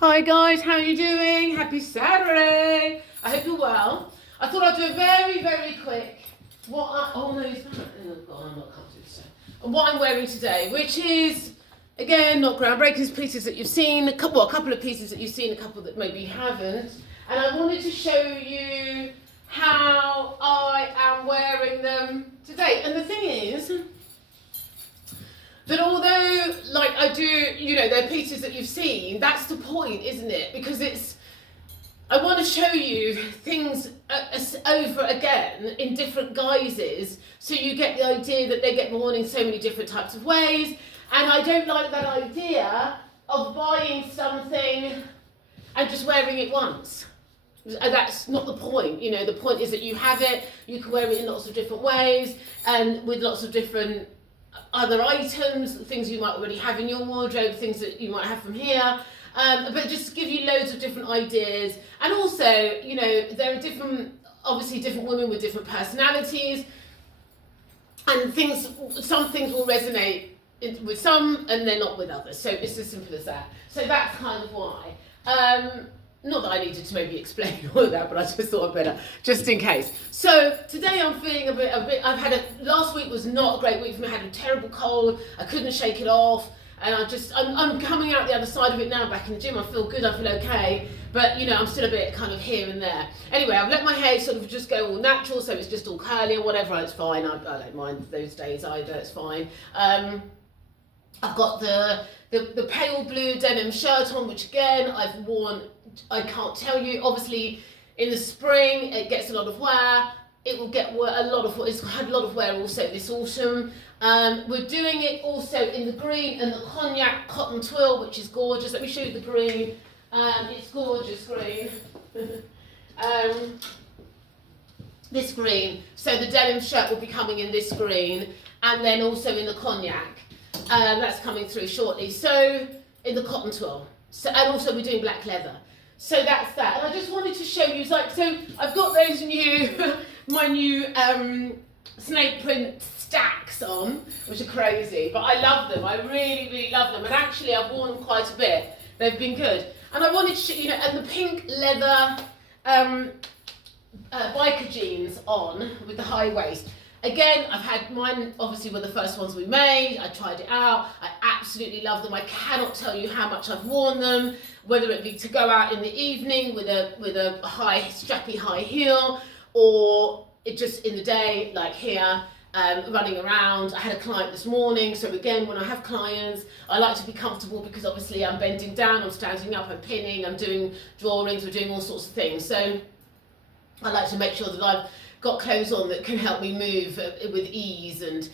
Hi guys, how are you doing? Happy Saturday! I hope you're well. I thought I'd do a very quick oh no, he's not. Oh God, I'm not comfortable today. What I'm wearing today, which is again not groundbreaking, it's pieces that you've seen, a couple of pieces that you've seen, a couple that maybe you haven't, and I wanted to show you how I am wearing them today. And the thing is that although, like I do, they're pieces that you've seen, that's the point, isn't it? Because I want to show you things over again in different guises, so you get the idea that they get worn in so many different types of ways. And I don't like that idea of buying something and just wearing it once. That's not the point. The point is that you have it, you can wear it in lots of different ways, and with lots of different other items, things you might already have in your wardrobe, things that you might have from here, but just to give you loads of different ideas. And also, there are obviously different women with different personalities, and some things will resonate with some and they're not with others. So it's as simple as that. So that's kind of why. Not that I needed to maybe explain all of that, but I just thought I'd better, just in case. So today I'm feeling a bit, last week was not a great week for me. I had a terrible cold, I couldn't shake it off, and I'm coming out the other side of it now, back in the gym. I feel good, I feel okay, but I'm still a bit kind of here and there. Anyway, I've let my hair sort of just go all natural, so it's just all curly or whatever, it's fine. I don't mind those days either, it's fine. I've got the pale blue denim shirt on, which again, I've worn, I can't tell you, obviously in the spring it gets a lot of wear, it will get it's had a lot of wear also this autumn. We're doing it also in the green and the cognac cotton twill, which is gorgeous. Let me show you the green. It's gorgeous green. This green, so the denim shirt will be coming in this green, and then also in the cognac. That's coming through shortly. So in the cotton twill. So, and also we're doing black leather. So that's that. And I just wanted to show you, so I've got those my new snake print stacks on, which are crazy, but I love them. I really love them. And actually I've worn them quite a bit. They've been good. And I wanted to show you, and the pink leather biker jeans on with the high waist. Again, I've had mine, obviously were the first ones we made. I tried it out. I absolutely love them. I cannot tell you how much I've worn them, whether it be to go out in the evening with a high, strappy high heel, or it just in the day, like here, running around. I had a client this morning, so again, when I have clients, I like to be comfortable because obviously I'm bending down, I'm standing up, I'm pinning, I'm doing drawings, we're doing all sorts of things. So I like to make sure that I've got clothes on that can help me move with ease, and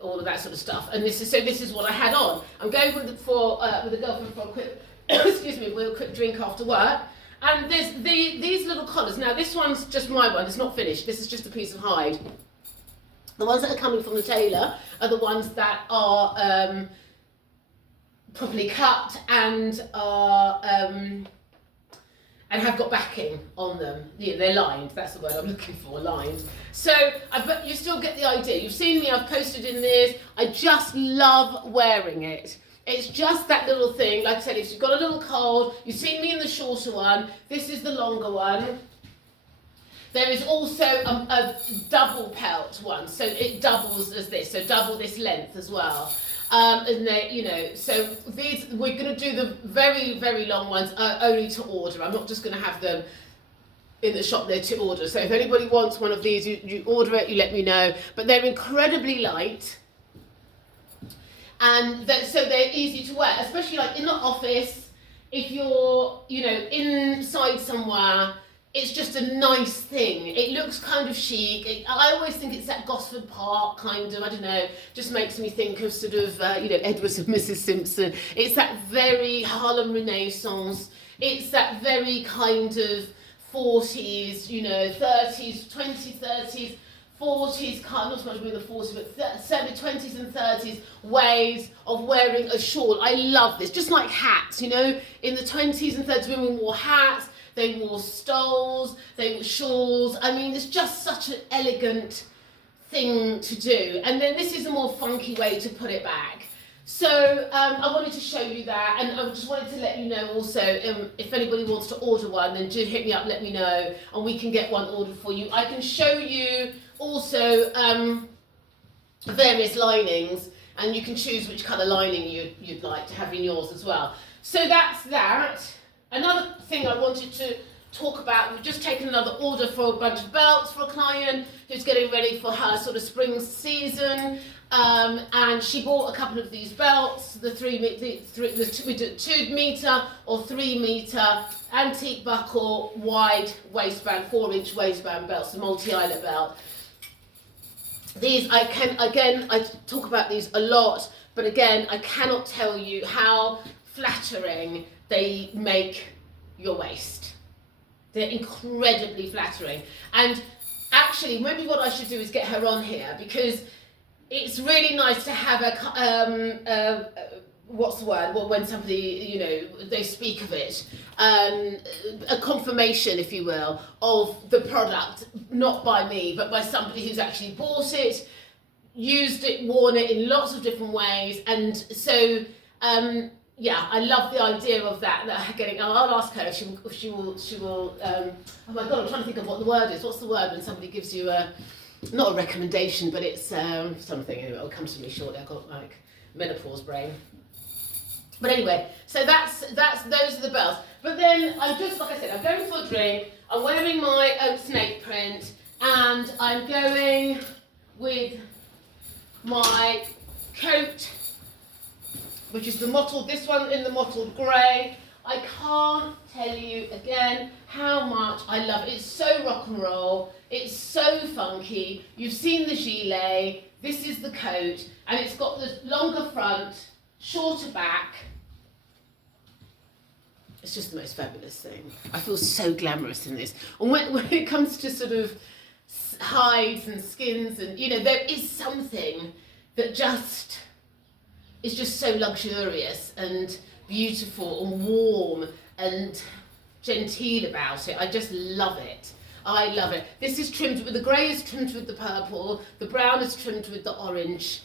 all of that sort of stuff. And this is what I had on. I'm going with a girlfriend for a quick excuse me, with a quick drink after work. And there's these little collars. Now this one's just my one, it's not finished, this is just a piece of hide. The ones that are coming from the tailor are the ones that are properly cut and are and have got backing on them. Yeah, they're lined, that's the word I'm looking for, lined. So, but you still get the idea. You've seen me, I've posted in this. I just love wearing it. It's just that little thing. Like I said, if you've got a little cold, you've seen me in the shorter one. This is the longer one. There is also a double pelt one, so it doubles as this, so double this length as well. And they, so these, we're going to do the very long ones only to order. I'm not just going to have them in the shop there to order. So if anybody wants one of these, you order it, you let me know. But they're incredibly light, and so they're easy to wear, especially like in the office. If you're, inside somewhere, it's just a nice thing. It looks kind of chic. I always think it's that Gosford Park kind of, I don't know, just makes me think of sort of, Edward and Mrs. Simpson. It's that very Harlem Renaissance. It's that very kind of 40s, 30s, 20s, 30s, 40s, not so much in the 40s, but certainly 20s and 30s ways of wearing a shawl. I love this. Just like hats, in the 20s and 30s women wore hats. They wore stoles, they wore shawls. I mean, it's just such an elegant thing to do. And then this is a more funky way to put it back. So I wanted to show you that, and I just wanted to let you know also, if anybody wants to order one, then do hit me up, let me know, and we can get one ordered for you. I can show you also various linings, and you can choose which colour lining you'd like to have in yours as well. So that's that. Another thing I wanted to talk about, we've just taken another order for a bunch of belts for a client who's getting ready for her sort of spring season, and she bought a couple of these belts, the 2 metre or 3 metre antique buckle wide waistband, 4-inch waistband belts, the multi-eyelet belt. These I talk about these a lot, but again, I cannot tell you how flattering they make your waist. They're incredibly flattering. And actually, maybe what I should do is get her on here, because it's really nice to have what's the word? Well, when somebody, they speak of it, a confirmation, if you will, of the product, not by me, but by somebody who's actually bought it, used it, worn it in lots of different ways. And so, yeah, I love the idea of that. I'll ask her if she will. Oh my God, I'm trying to think of what the word is. What's the word when somebody gives you not a recommendation, but it's something. Anyway, it'll come to me shortly. I've got like menopause brain. But anyway, so that's those are the belts. But then I'm just, like I said, I'm going for a drink. I'm wearing my oak snake print, and I'm going with my coat, which is the mottled, this one in the mottled grey. I can't tell you again how much I love it. It's so rock and roll, it's so funky. You've seen the gilet, this is the coat, and it's got the longer front, shorter back. It's just the most fabulous thing. I feel so glamorous in this. And when it comes to sort of hides and skins, and there is something that just is just so luxurious and beautiful and warm and genteel about it. I just love it. I love it. This is trimmed with, the grey is trimmed with the purple, the brown is trimmed with the orange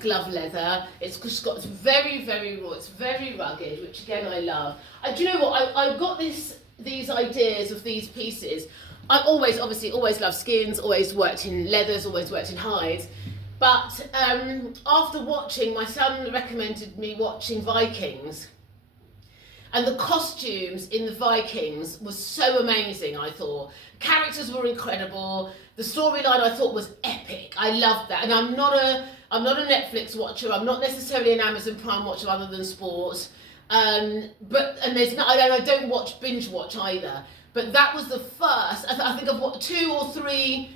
glove leather. It's very, very raw, it's very rugged, which again I love. Do you know what, I've got these ideas of these pieces. I obviously always loved skins, always worked in leathers, always worked in hides. But after watching, my son recommended me watching Vikings. And the costumes in the Vikings was so amazing, I thought. Characters were incredible. The storyline I thought was epic. I loved that. And I'm not a Netflix watcher. I'm not necessarily an Amazon Prime watcher other than sports. I don't binge watch either. But that was the first. I think I've watched 2 or 3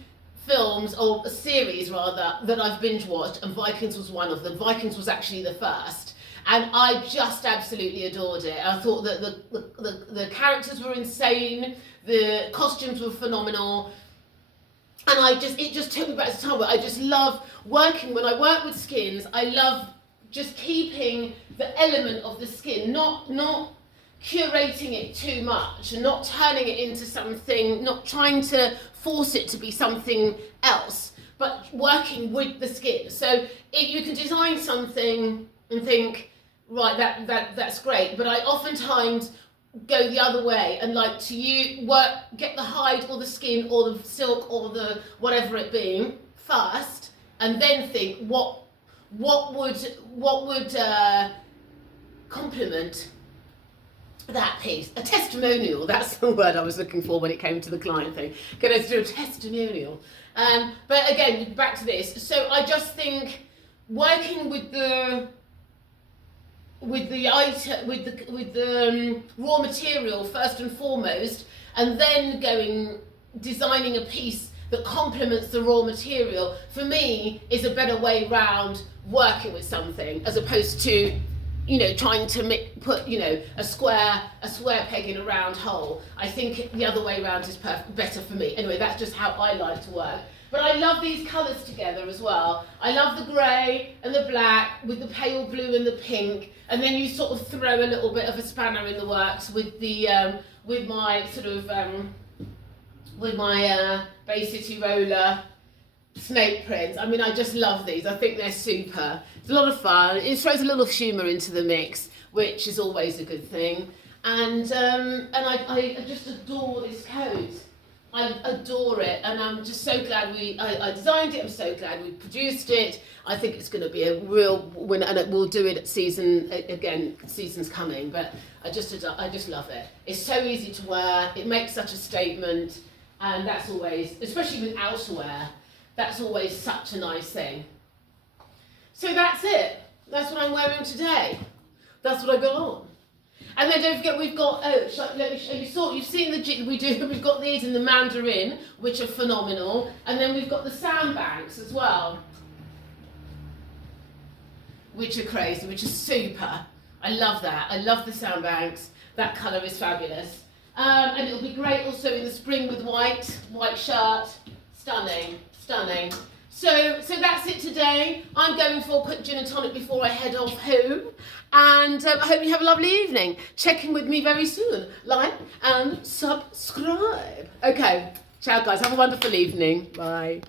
films, or a series rather, that I've binge watched, and Vikings was one of them. Vikings was actually the first. And I just absolutely adored it. I thought that the characters were insane, the costumes were phenomenal, and it just took me back to time where I just love working. When I work with skins, I love just keeping the element of the skin, not curating it too much, and not turning it into something, not trying to force it to be something else, but working with the skin. So you can design something and think, right, that's great, but I oftentimes go the other way and like to get the hide or the skin or the silk or the whatever it being first, and then think what would complement that piece. A testimonial, that's the word I was looking for when it came to the client thing. Going to do a testimonial. But again, back to this. So I just think working with the raw material first and foremost, and then designing a piece that complements the raw material, for me is a better way round working with something, as opposed to trying to put a square peg in a round hole. I think the other way around is better for me. Anyway, that's just how I like to work. But I love these colours together as well. I love the grey and the black with the pale blue and the pink, and then you sort of throw a little bit of a spanner in the works with my Bay City roller snake prints. I mean, I just love these. I think they're super. It's a lot of fun. It throws a little humour into the mix, which is always a good thing. And I just adore this coat. I adore it, and I'm just so glad I designed it. I'm so glad we produced it. I think it's going to be a real winner, and we'll do it at season's coming. But I just love it. It's so easy to wear. It makes such a statement, and that's always, especially with outerwear, that's always such a nice thing. So that's it. That's what I'm wearing today. That's what I got on. And then don't forget, we've got, let me show you, you've seen we've got these in the mandarin, which are phenomenal, and then we've got the sandbanks as well, which are crazy, which are super. I love that. I love the sandbanks. That colour is fabulous. And it'll be great also in the spring with white shirt. Stunning, stunning. So that's it today. I'm going for a quick gin and tonic before I head off home. And I hope you have a lovely evening. Check in with me very soon. Like and subscribe. Okay, ciao guys. Have a wonderful evening. Bye.